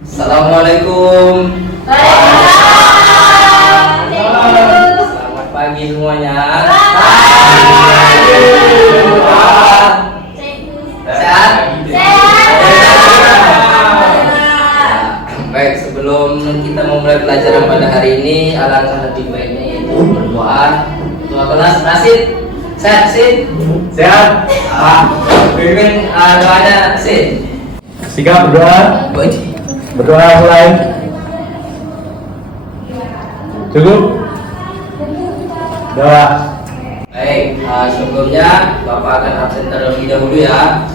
Assalamualaikum. Waalaikumsalam. Selamat pagi semuanya. Sehat? Baik, sebelum kita memulai pelajaran pada hari ini, alangkah lebih baiknya yaitu berdoa. Doa kelas Rasid. Sehat, Sid? Sehat. Pimpin doanya, Sid. Sikap berdoa. Berdoa mulai. Cukup. Doa. Baik, sebelumnya Bapak akan absen terlebih dahulu ya.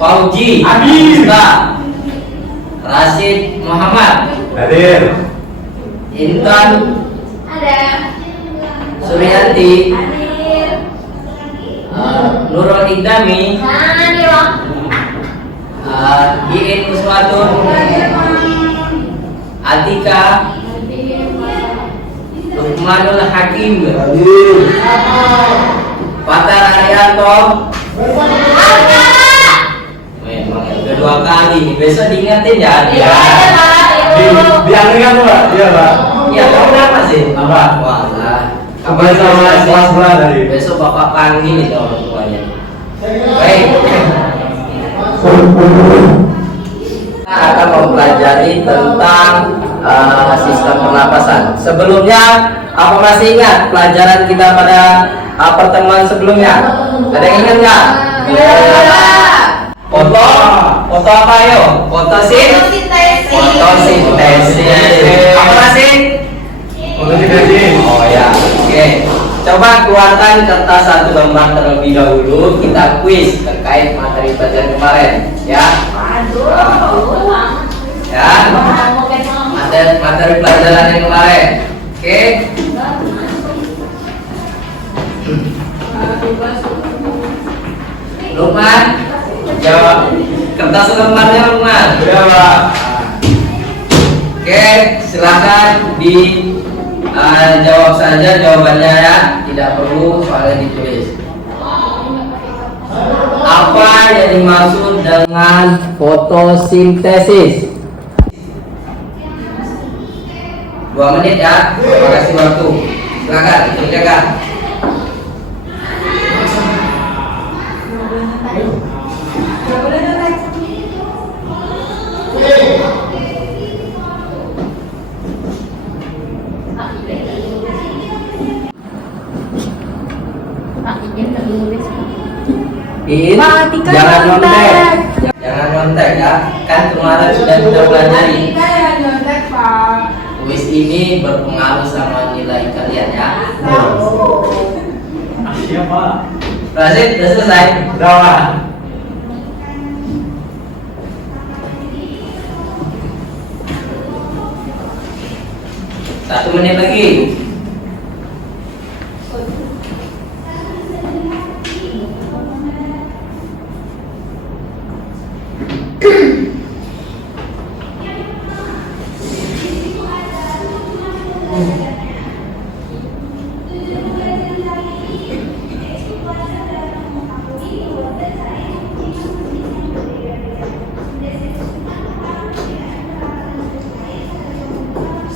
Fauji Ista, Rasid Muhammad, Hadir. Intan Ada. Suryanti, Hadir. Nurul Iqdami, Hadir. Iin Uswatun, Atika, Lukmanul Hakim, Fatar Arianto. Memang yang kedua kali nih, besok diingetin ya. Iya, Pak. Diangkat Pak. Iya Pak. Ya, kamu kenapa sih? Apa? Walah, Kabar sama kelas sebelah tadi. besok bapak panggil itu orang tuanya. Baik. Kita akan mempelajari tentang sistem pernapasan. Sebelumnya, apa masih ingat pelajaran kita pada pertemuan sebelumnya? Ada yang ingat nggak? Foto, foto apa yo? Fotosintesis. Apa masih? Oh ya, oke. Coba keluarkan kertas satu lembar terlebih dahulu. Kita kuis terkait materi pelajaran kemarin, ya. Ya. Materi pelajaran yang kemarin. Oke. Lukman, jawab. Kertas lembarnya Lukman. Sudah Pak. Oke, silakan jawab saja jawabannya ya, tidak perlu soalnya ditulis. Apa yang dimaksud dengan fotosintesis? 2 menit ya, terima kasih waktu. Silakan, dikerjakan. Jangan nyontek. Jangan nyontek ya. Kan kemarin sudah kita pelajari. Kuis ini berpengaruh sama nilai kalian ya. Siapa? Rasid, sudah selesai? Sudah Pak. Satu menit lagi.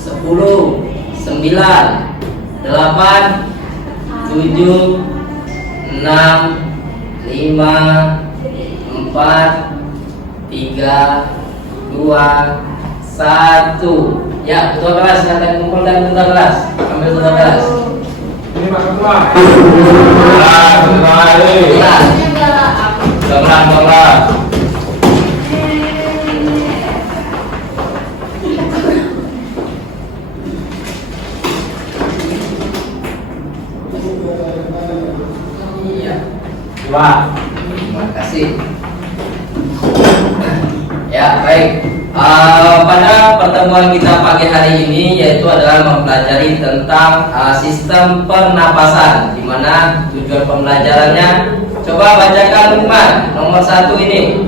Sepuluh, 9, 8, 7, 6, 5, 4, 3, 2, 1. Ya, ketua kelas silakan kumpulkan ketua kelas. Ambil ketua kelas. Ini Pak Ketua. Kelas. Kelas. Iya. Pak. Terima kasih. Ya, baik. Pada pertemuan kita pagi hari ini yaitu adalah mempelajari tentang sistem pernapasan, di mana tujuan pembelajarannya. Coba bacakan Lukman nomor 1 ini.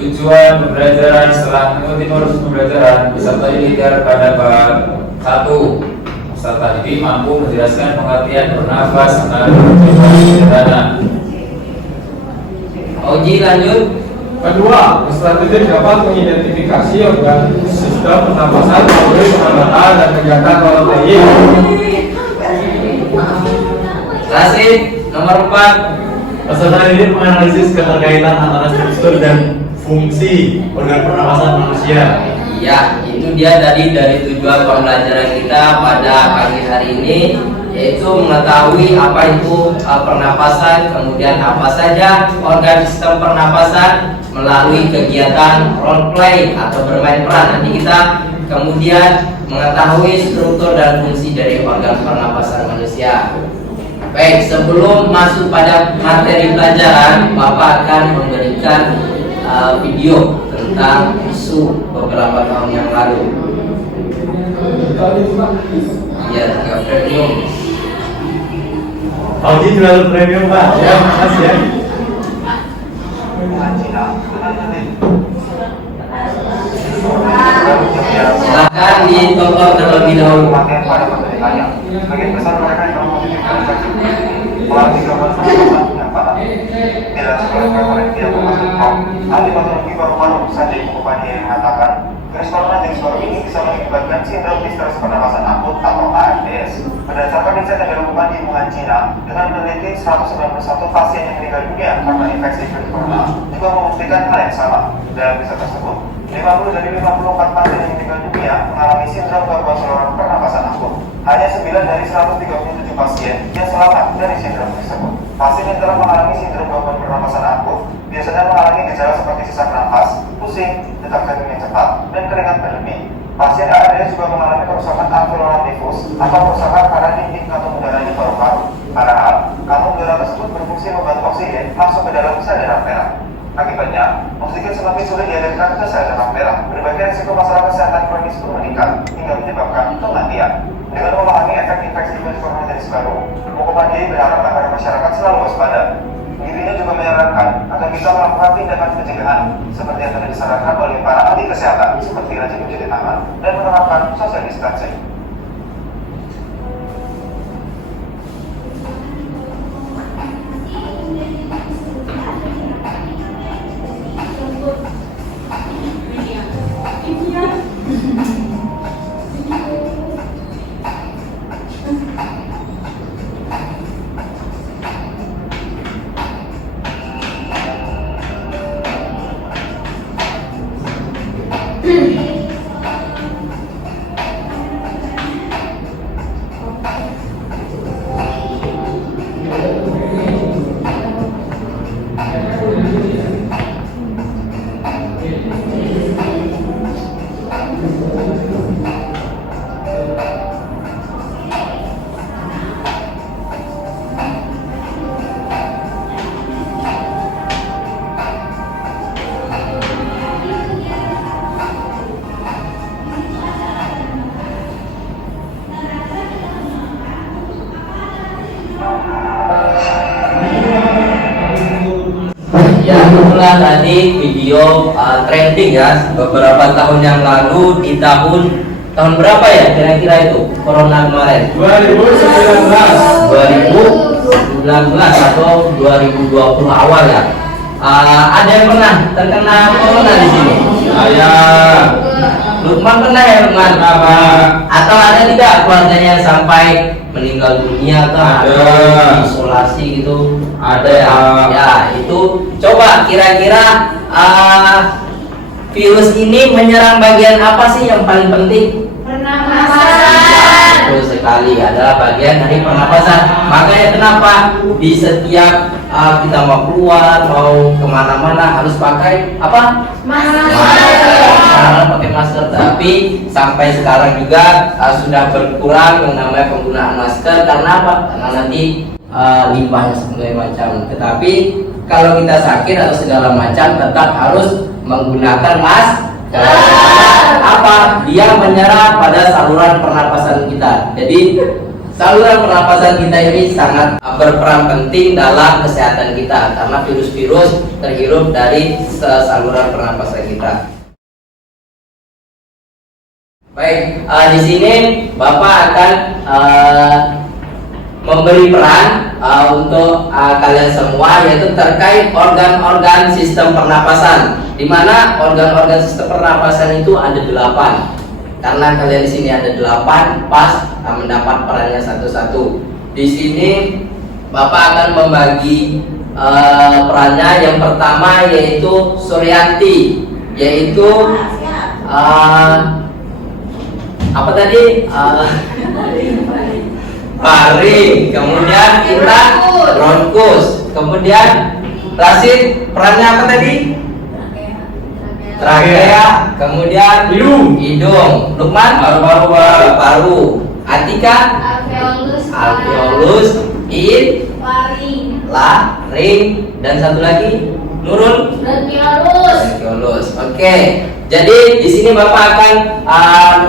Tujuan pembelajaran setelah mengikuti modus pembelajaran peserta dididik pada bab 1. Peserta didik mampu menjelaskan pengertian bernafas melalui sederhana. Uji lanjut. Kedua, strategi dapat mengidentifikasi organ sistem pernapasan melalui pengamatan dan kegiatan protein. Klasik nomor 4. Peserta ini menganalisis keterkaitan antara struktur dan fungsi organ pernapasan manusia. Ya, itu dia tadi dari tujuan pembelajaran kita pada pagi hari ini, yaitu mengetahui apa itu pernapasan, kemudian apa saja organ sistem pernapasan melalui kegiatan role play atau bermain peran. Nanti kita kemudian mengetahui struktur dan fungsi dari organ pernapasan manusia. Baik, sebelum masuk pada materi pelajaran, Bapak akan memberikan video tentang isu beberapa tahun yang lalu. Iya, 3 premium. Audi terlalu premium Pak. Ya, makasih ya. Silakan ditonton terlebih dahulu. Sebagian besar mereka yang membutuhkan melalui gambar pendampatan tidak sesuai preferensi yang memasukkan ahli patologi paru-paru saja Ibu Bupati yang mengatakan garis baru ini bisa mengakibatkan sindrom distres pernapasan akut atau ARDS. Berdasarkan riset yang dilakukan di Wuhan, Cina, dengan meneliti 191 pasien yang meninggal dunia karena infeksi virus corona, juga membuktikan hal yang sama. Dalam riset tersebut, 50 dari 54 pasien yang meninggal dunia mengalami sindrom gangguan saluran pernapasan akut. Hanya 9 dari 137 pasien yang selamat dari sindrom tersebut. Pasien yang telah mengalami sindrom gangguan pernapasan akut biasanya mengalami gejala seperti sesak nafas, pusing, detak jantung yang cepat, dan keringat berlebih. Pasien ARDS juga mengalami kerusakan alveolar difus atau kerusakan pada dinding kantung udara di paru-paru. Padahal, kantung udara tersebut berfungsi membantu oksigen masuk ke dalam sel darah merah. Akibatnya, oksigen semakin sulit dialirkan ke sel darah merah. Berbagai risiko masalah kesehatan kronis pun meningkat hingga menyebabkan kematian. Dengan memahami efek infeksi virus corona jenis baru, Mukopandi berharap agar masyarakat selalu waspada. Dirinya juga menyarankan agar kita melakukan tindakan pencegahan seperti yang telah disarankan oleh para ahli kesehatan, seperti rajin mencuci tangan dan menerapkan social distancing. Ya, itulah tadi video trending ya beberapa tahun yang lalu di tahun berapa ya kira-kira itu corona kemarin? 2019 atau 2020 awal ya. Ada yang pernah terkena corona di sini? Saya Lukman pernah ya Lukman? Apa? Atau ada tidak keluarganya yang sampai meninggal dunia atau Ada. isolasi gitu? Ada ya. Ya itu coba kira-kira virus ini menyerang bagian apa sih yang paling penting? Pernapasan. Betul sekali, adalah bagian dari pernapasan. Makanya kenapa di setiap kita mau keluar, mau kemana-mana harus pakai apa? Masker. Sekarang pakai masker, tapi sampai sekarang juga sudah berkurang yang namanya penggunaan masker. Karena apa? Karena nanti limbahnya segala macam. Tetapi kalau kita sakit atau segala macam tetap harus menggunakan masker. Apa? Dia menyerang pada saluran pernapasan kita. Jadi saluran pernapasan kita ini sangat berperan penting dalam kesehatan kita karena virus-virus terhirup dari saluran pernapasan kita. Baik, di sini Bapak akan memberi peran untuk kalian semua, yaitu terkait organ-organ sistem pernapasan, di mana organ-organ sistem pernapasan itu ada 8. Karena kalian di sini ada 8, pas mendapat perannya satu-satu. Di sini Bapak akan membagi perannya. Yang pertama yaitu Suryanti, yaitu apa tadi? Faring. Kemudian kita bronkus. Kemudian Rasid, perannya apa tadi? Trakea. Kemudian hidung. Lukman, paru-paru. Atika, alveolus. Laring. Dan satu lagi, Nurul, bronkiolus. Oke. Jadi di sini Bapak akan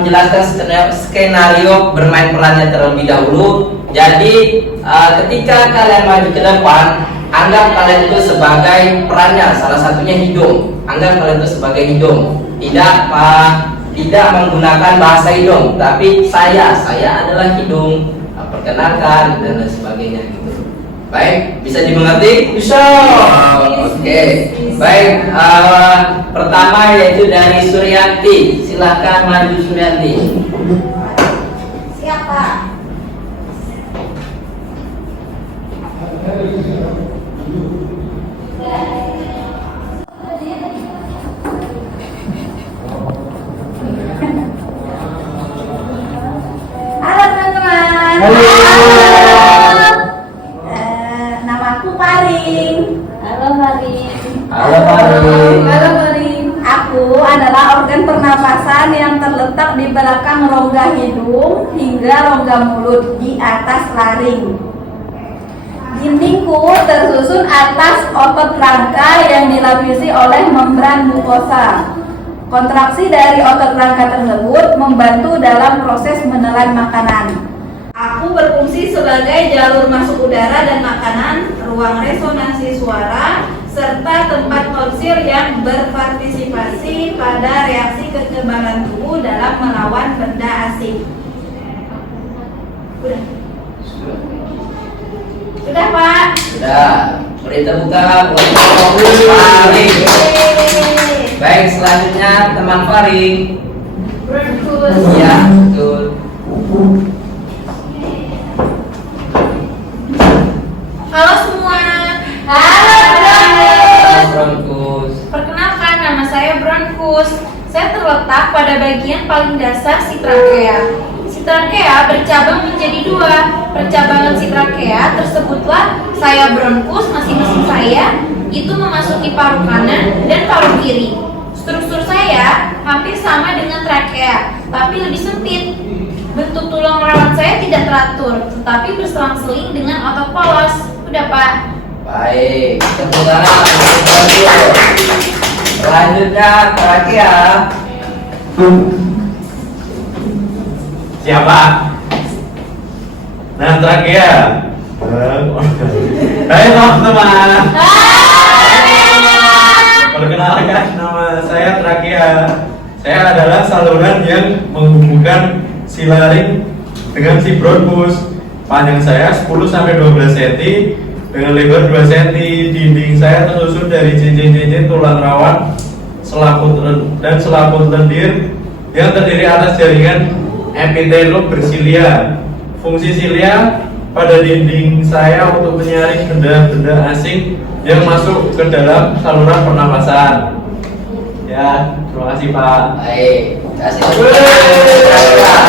menjelaskan skenario bermain perannya terlebih dahulu. Jadi ketika kalian maju ke depan, anggap kalian itu sebagai perannya, salah satunya hidung. Anggap kalian itu sebagai hidung. Tidak menggunakan bahasa hidung, tapi saya adalah hidung. Perkenalkan dan lain sebagainya gitu. Baik, bisa dimengerti? Bisa. Oke. Baik, pertama yaitu dari Suryanti. Silahkan maju Suryanti. Siapa? Halo teman-teman. Namaku Faring. Halo Faring. Halo Faring. Halo Faring. Aku adalah organ pernapasan yang terletak di belakang rongga hidung hingga rongga mulut di atas laring. Dindingku tersusun atas otot rangka yang dilapisi oleh membran mukosa. Kontraksi dari otot rangka tersebut membantu dalam proses menelan makanan. Aku berfungsi sebagai jalur masuk udara dan makanan, ruang resonansi suara, serta tempat tonsil yang berpartisipasi pada reaksi kekebalan tubuh dalam melawan benda asing. Sudah Pak? Sudah. Beri tepuk tangan buat Faring. Baik, selanjutnya teman Faring. Bronkus. Ya, betul. Halo semua. Halo Halo Bronkus. Perkenalkan, nama saya Bronkus. Saya terletak pada bagian paling dasar si trakea. Si trakea bercabang menjadi 2. Percabangan si trakea tersebutlah saya Bronkus, masing-masing saya itu memasuki paru kanan dan paru kiri. Struktur saya hampir sama dengan trakea, tapi lebih sempit. Bentuk tulang rawan saya tidak teratur, tetapi berselang-seling dengan otot polos. Udah Pak. Baik, tepuk tangan. Selanjutnya Trakea. Siapa? Nah, Trakea. Hai teman-teman. Perkenalkan, nama saya Trakea. Saya adalah saluran yang menghubungkan si laring dengan si bronkus. Panjang saya 10-12 cm dengan lebar 2 cm. Dinding saya tersusun dari cincin-cincin tulang rawan, selaput dan selaput lendir yang terdiri atas jaringan epitelum bersilia. Fungsi silia pada dinding saya untuk menyaring benda-benda asing yang masuk ke dalam saluran pernapasan. Ya, terima kasih Pak. Baik, kasih tepuk tangan.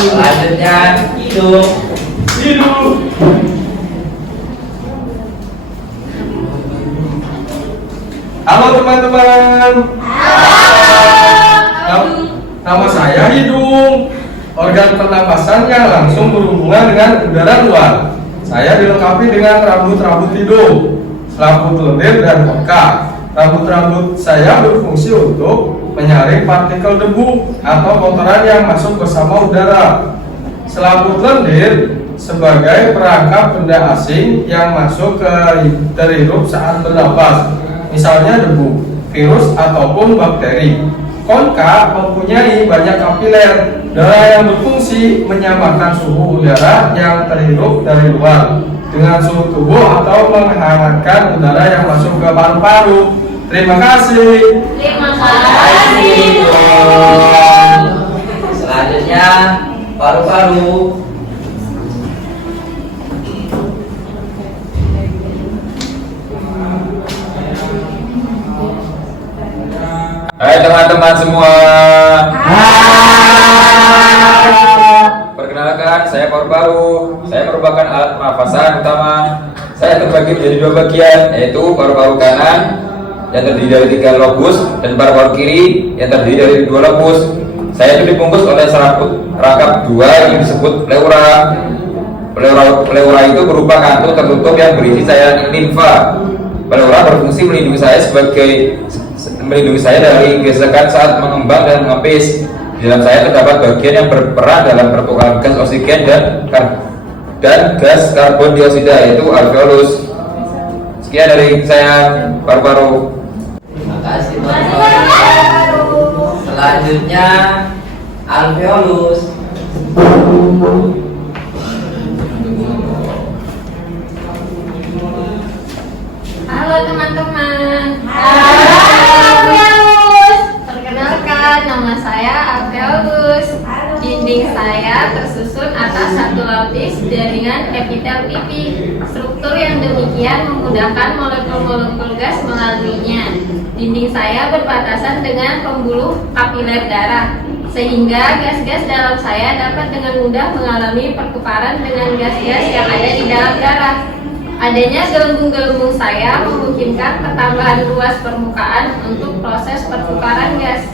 Selanjutnya hidung. Halo teman-teman. Nama saya hidung. Organ pernapasan yang langsung berhubungan dengan udara luar. Saya dilengkapi dengan rambut-rambut hidung, selaput lendir dan otak. Rambut-rambut saya berfungsi untuk menyaring partikel debu atau kotoran yang masuk bersama udara. Selaput lendir sebagai perangkap benda asing yang masuk ke terhirup saat bernapas, misalnya debu, virus ataupun bakteri. Konka mempunyai banyak kapiler Udara yang berfungsi menyamakan suhu udara yang terhirup dari luar dengan suhu tubuh atau menghangatkan udara yang masuk ke paru-paru. Terima kasih. Terima Kasih, kasih. Bung. Selanjutnya paru-paru. Hai teman-teman semua. Perkenalkan, saya paru-paru. Saya merupakan alat pernafasan utama. Saya terbagi menjadi dua bagian, yaitu paru-paru kanan yang terdiri dari 3 lobus dan paru-paru kiri yang terdiri dari 2 lobus. Saya itu dibungkus oleh selaput rangkap 2 yang disebut pleura. Pleura itu berupa kantung tertutup yang berisi cairan limfa. Pleura berfungsi melindungi saya dari gesekan saat mengembang dan mengepis. Di dalam saya terdapat bagian yang berperan dalam pertukaran gas oksigen dan gas karbon dioksida, yaitu alveolus. Sekian dari saya, paru-paru. Terima kasih, paru-paru. Selanjutnya alveolus. Halo teman-teman. Alveolus. Perkenalkan, nama saya Alveolus. Dinding saya tersusun atas satu lapis jaringan epitel pipi. Struktur yang demikian memudahkan molekul-molekul gas melaluinya. Dinding saya berbatasan dengan pembuluh kapiler darah, sehingga gas-gas dalam saya dapat dengan mudah mengalami pertukaran dengan gas-gas yang ada di dalam darah. Adanya gelembung-gelembung saya memungkinkan pertambahan luas permukaan untuk proses pertukaran gas.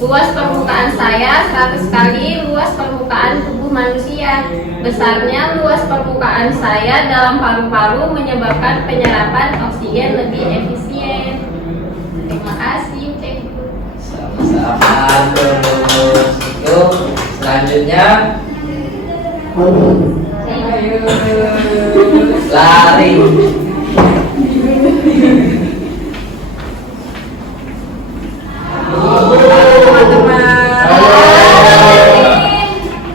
Luas permukaan saya 100 kali luas permukaan tubuh manusia. Besarnya luas permukaan saya dalam paru-paru menyebabkan penyerapan oksigen lebih efisien. Terima kasih, Cekku. Sama-sama, terus itu selanjutnya lari. Teman-teman,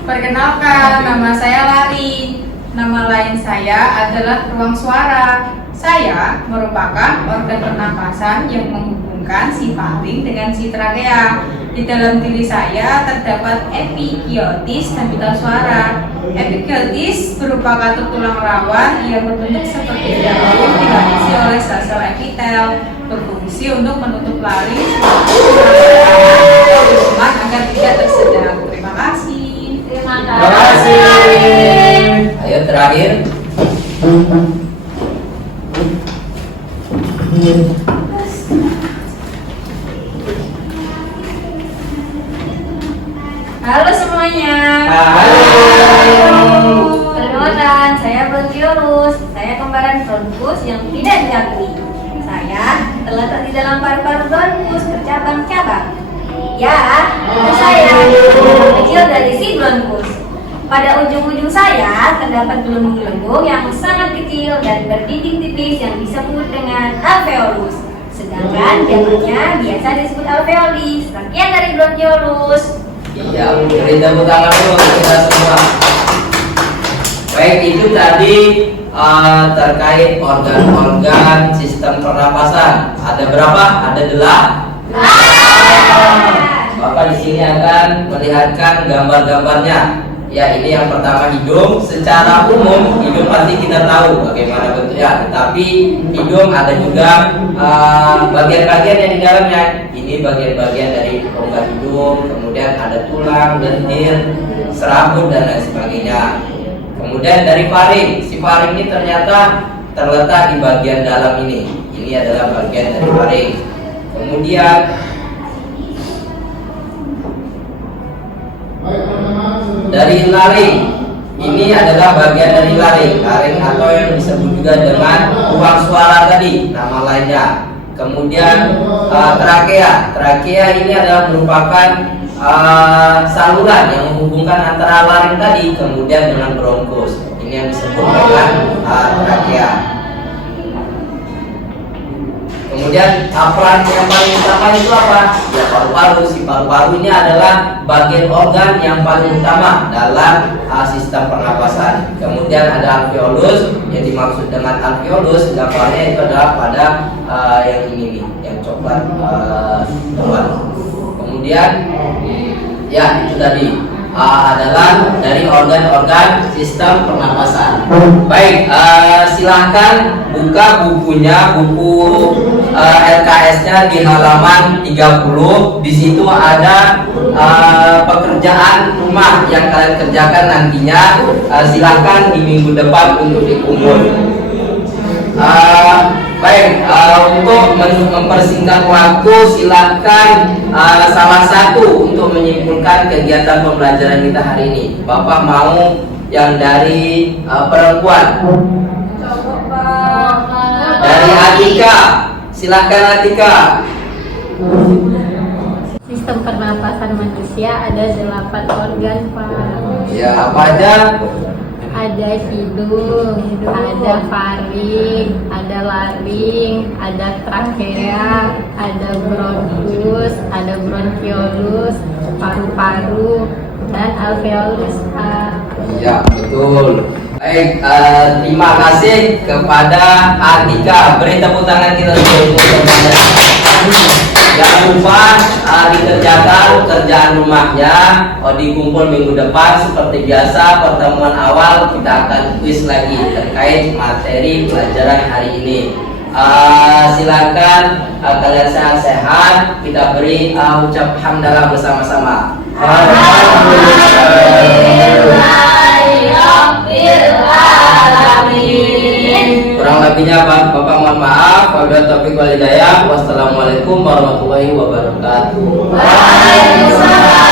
perkenalkan, nama saya Lari. Nama lain saya adalah ruang suara. Saya merupakan organ pernapasan yang menghubungkan si faring dengan si trakea. Di dalam diri saya terdapat epikiotis dan pita suara. Epikiotis berupa katup tulang rawan yang berbentuk seperti jarum dilandasi oleh sel-sel epitel, berfungsi untuk menutup laring agar tidak tersedak. Terima kasih. Terima Terima kasih. Ayo terakhir. Halo semuanya. Perkenalkan, saya Bronchiolus. Saya kembaran bronkus yang tidak diakui. Saya terletak di dalam paru-paru bronkus bercabang-cabang. Ya, itu saya, kecil dari si bronkus. Pada ujung-ujung saya terdapat gelembung-gelembung yang sangat kecil dan berdinding tipis yang disebut dengan alveolus. Sedangkan jamaknya biasa disebut alveolis. Sekian dari Bronchiolus. Ya, beri tepuk tangan dulu untuk kita semua. Baik, itu tadi terkait organ-organ sistem pernapasan. Ada berapa? Ada 8. Bapak di sini akan melihatkan gambar-gambarnya. Ya, ini yang pertama hidung. Secara umum hidung pasti kita tahu bagaimana bentuknya, tetapi hidung ada juga bagian-bagian yang di dalamnya. Ini bagian-bagian dari rongga hidung, kemudian ada tulang, lendir, serabut dan lain sebagainya. Kemudian dari faring, si faring ini ternyata terletak di bagian dalam ini. Ini adalah bagian dari faring. Kemudian dari laring, ini adalah bagian dari laring atau yang disebut juga dengan ruang suara tadi, nama lainnya. Kemudian trakea ini adalah merupakan saluran yang menghubungkan antara laring tadi kemudian dengan bronkus. Ini yang disebut dengan trakea. Kemudian peran yang paling utama itu apa? Ya paru-paru. Si paru-paru ini adalah bagian organ yang paling utama dalam sistem pernapasan. Kemudian ada alveolus, yang dimaksud dengan alveolus gambarnya itu adalah pada yang ini nih, yang coklat luar. Kemudian ya itu tadi adalah dari organ-organ sistem pernapasan. Baik, silahkan buka bukunya, buku LKS-nya di halaman 30. Di situ ada pekerjaan rumah yang kalian kerjakan nantinya. Silahkan di minggu depan untuk dikumpul. Baik, untuk mempersingkat waktu, silakan salah satu untuk menyimpulkan kegiatan pembelajaran kita hari ini. Bapak mau yang dari perempuan. Dari Atika, silakan Atika. Sistem pernapasan manusia ada 8 organ, Pak. Ya, apa aja? Ada hidung, ada faring, ada laring, ada trakea, ada bronkus, ada bronkiolus, paru-paru, dan alveolus, Pak. Ya, betul. Baik, terima kasih kepada Atika. Beri tepuk tangan kita dulu untuk semuanya. Jangan lupa dikerjakan kerjaan rumahnya. Dikumpul minggu depan seperti biasa. Pertemuan awal kita akan kuis lagi terkait materi pelajaran hari ini. Silakan kalian sehat-sehat. Kita beri ucap hamdalah bersama-sama. Kurang lebihnya Bapak mohon maaf. Wabillahi taufiq wal hidayah. Wassalamualaikum warahmatullahi wabarakatuh. Waalaikumsalam.